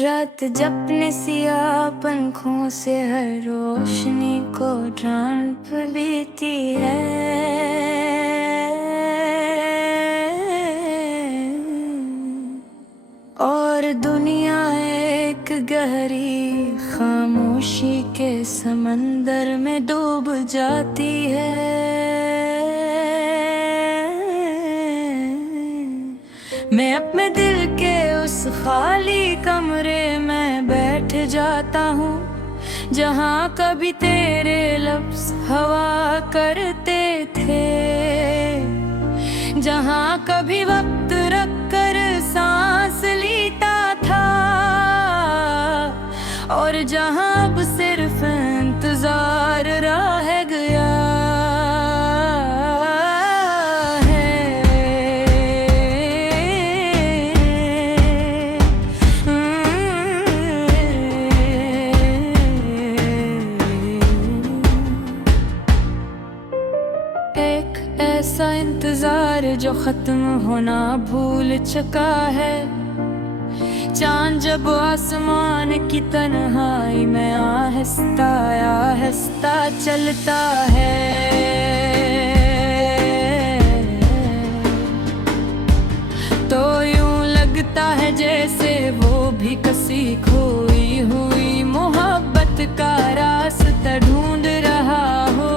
रात जपने सिया पंखों से हर रोशनी को ढांप देती है। और दुनिया एक गहरी खामोशी के समंदर में डूब जाती है। मैं अपने दिल के उस खाली कमरे में बैठ जाता हूँ, जहाँ कभी तेरे लफ्ज़ हवा करते थे, जहाँ कभी वक्त रख कर सांस लेता था, और जहाँ अब सिर्फ इंतजार रह गया। ऐसा इंतजार जो खत्म होना भूल चुका है। चांद जब आसमान की तन्हाई में आहिस्ता आहिस्ता चलता है, तो यूं लगता है जैसे वो भी किसी खोई हुई मोहब्बत का रास्ता ढूंढ रहा हो।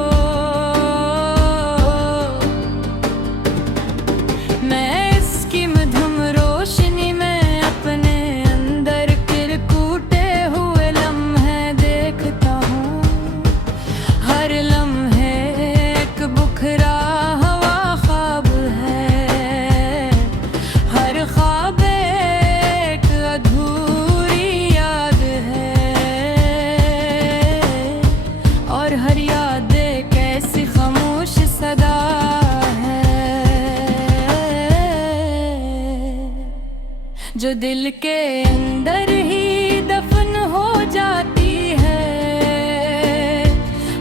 जो दिल के अंदर ही दफन हो जाती है।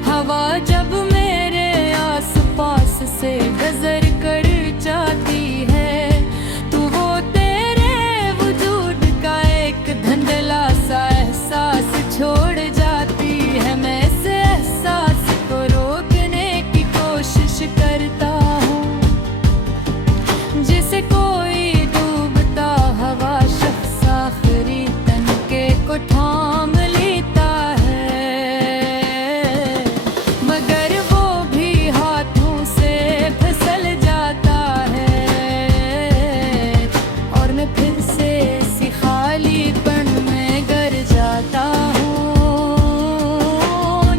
हवा जब मेरे आसपास से गुजर कर जाती है, तो वो तेरे वजूद का एक धुंधला सा एहसास छोड़ जाती है। मैं इस एहसास को रोकने की कोशिश करता हूँ, जिसे कोई को थाम लेता है, मगर वो भी हाथों से फिसल जाता है, और मैं फिर से इसी खालीपन में गिर जाता हूँ,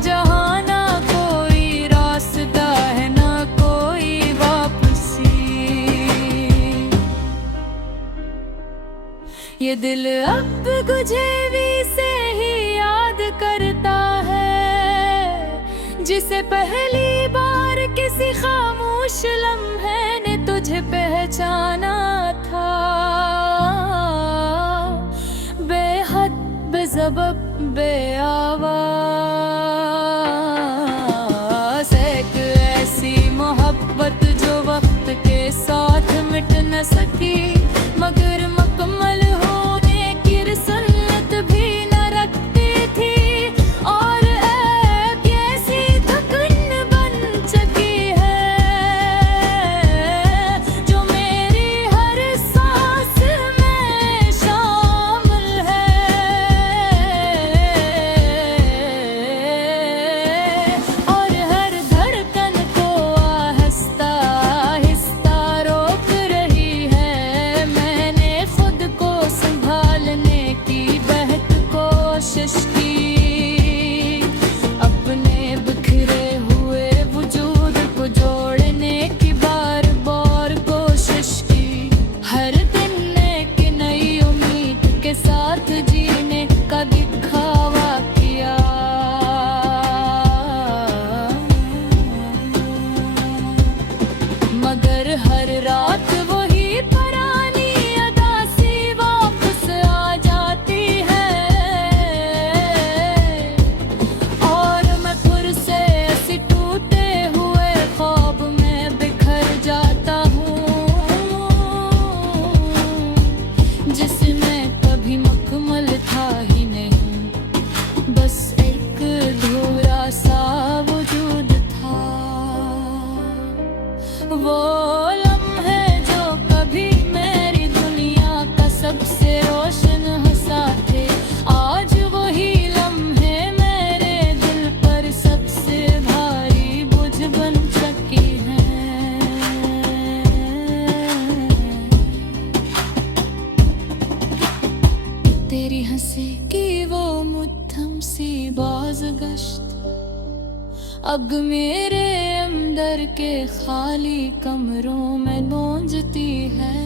जहाँ ना कोई रास्ता है ना कोई वापसी। ये दिल अब गुझेवी से ही याद करता है, जिसे पहली बार किसी खामोश लम्हे ने तुझे पहचाना था। बेहद बेसबब बेआवाज़ एक ऐसी मोहब्बत जो वक्त के साथ मिट न सकी, मगर मुकम्मल होने की रिसलत भी न रखती थी। और एक ऐसी धड़कन बन चुकी है, जो मेरी हर सांस में शामिल है, और हर धड़कन को आहिस्ता आहिस्ता रोक रही है। मैंने खुद को संभालने की बेहद कोशिश की, अपने बिखरे हुए वजूद को जोड़ने की बार बार कोशिश की। हर दिन एक नई उम्मीद के साथ जीने का दिखावा किया, मगर हर रात वही पुरानी अदासी वापस आ जाती है, और मैं फिर से ऐसी टूटे हुए ख्वाब में बिखर जाता हूँ, जिसमें कभी मुकम्मल था। तेरी हंसी की वो मुट्ठम सी बाज़गश्त अब मेरे अंदर के खाली कमरों में गूंजती है।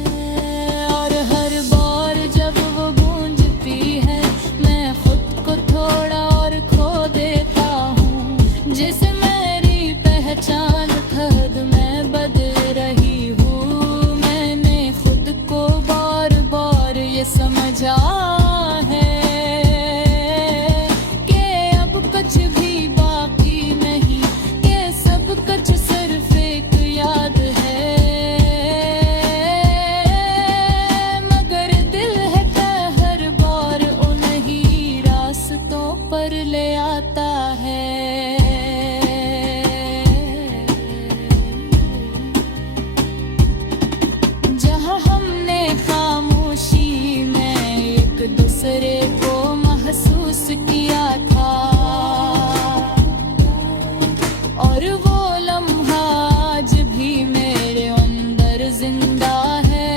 और हर बार जब वो गूंजती है मैं खुद को थोड़ा और खो देता हूँ। जिसे मेरी पहचान खुद मैं बदल रही हूँ। मैंने खुद को बार बार ये समझा है कि अब कुछ भी बाकी नहीं, ये सब कुछ सिर्फ एक याद है। मगर दिल है कि हर बार उन्हीं रास्तों पर ले आता है। जहाँ हमने खामोशी में एक दूसरे को महसूस किया था और वो लम्हा आज भी मेरे अंदर जिंदा है।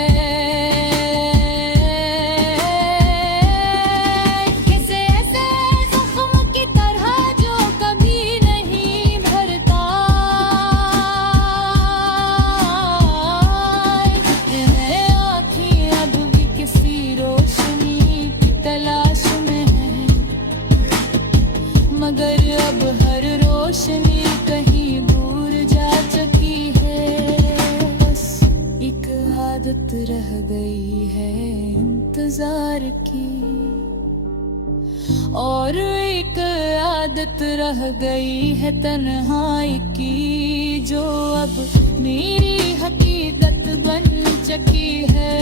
किसी ऐसे जख्म की तरह जो कभी नहीं भरता, ये आँखें अब भी किसी रोशनी की तलाश में है। मगर अब हर रोशनी कहीं दूर जा चुकी है। बस एक आदत रह गई है इंतजार की, और एक आदत रह गई है तन्हाई की, जो अब मेरी हकीकत बन चुकी है।